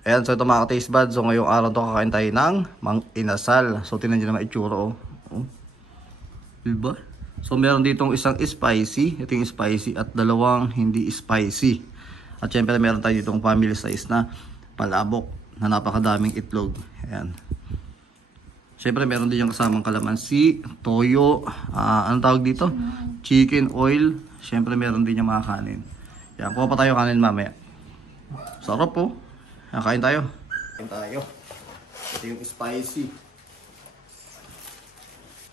Ayan, so ito mga ka-taste buds. So ngayong araw to kakain tayo ng mang inasal. So tingnan nyo naman itsura oh. Oh. Diba? So meron ditong isang spicy, ito yung spicy at dalawang hindi spicy. At syempre meron tayo ditong family size na palabok na napakadaming itlog. Ayan. Syempre meron din yung kasamang kalamansi, toyo, anong tawag dito? Chicken oil. Syempre meron din yung mga kanin. Yan, kuha pa tayo kanin mamaya. Sarap po. Oh. Kain tayo. Kain tayo. Ito yung spicy.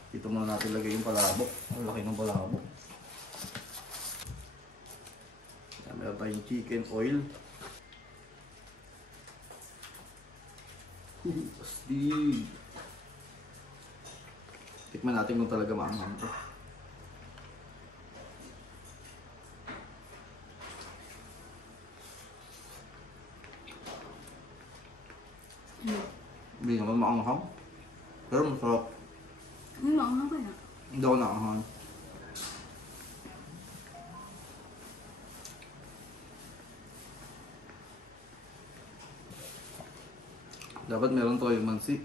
Dito muna natin lagay yung palabok. Ang laki ng palabok. Yan, meron tayong chicken oil. Astig. Tikman natin kung talaga maanghang ito. Hindi naman maanghang. Pero masarap. Maanghang kaya? Hindi ako naanghang. Dapat meron toyo mansi.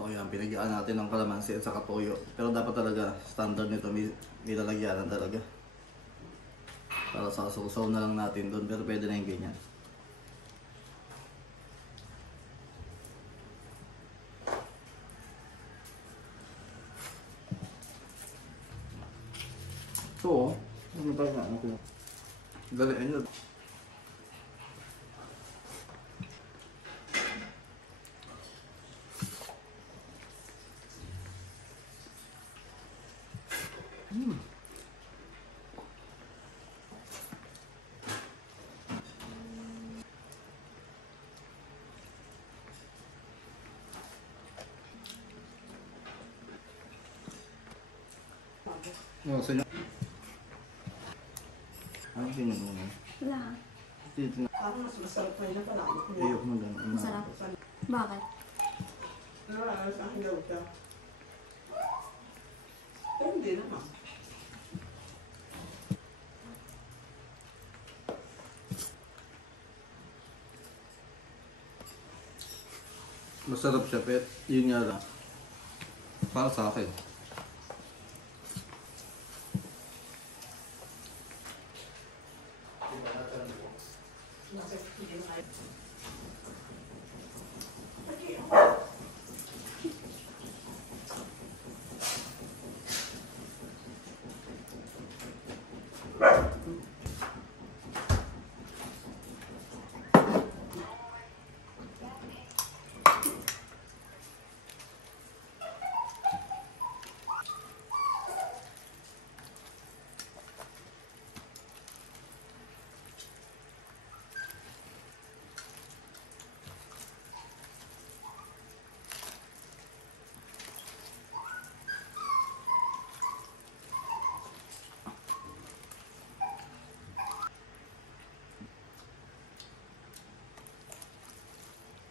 So ayan, pinagyan natin ng kalamansi at saka toyo. Pero dapat talaga, standard nito, may lalagyanan talaga. Para sa sausaw na lang natin doon, pero pwede na yung ganyan. So, ano tayo na? Daliin nyo. No, sa inyo. Ano sa inyo muna? Wala. Dito na. Ako mas masarap pa yun pala. Ayok mo gano'n. Masarap. Bakit? Sa akin daw ito. Pero hindi naman. Masarap siya, pet. Yun nga lang. Para sa akin.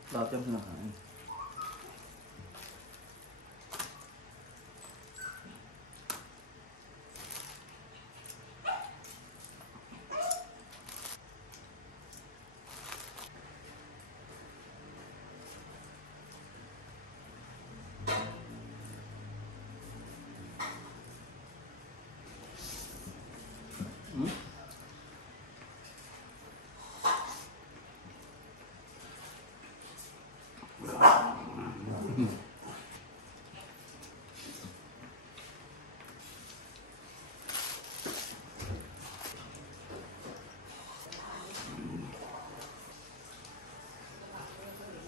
Lahat yung sinakain.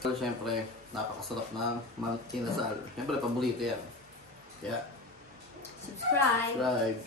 So, syempre, napakasarap ng mang inasal. Syempre, paborito yan. Kaya, Subscribe! subscribe.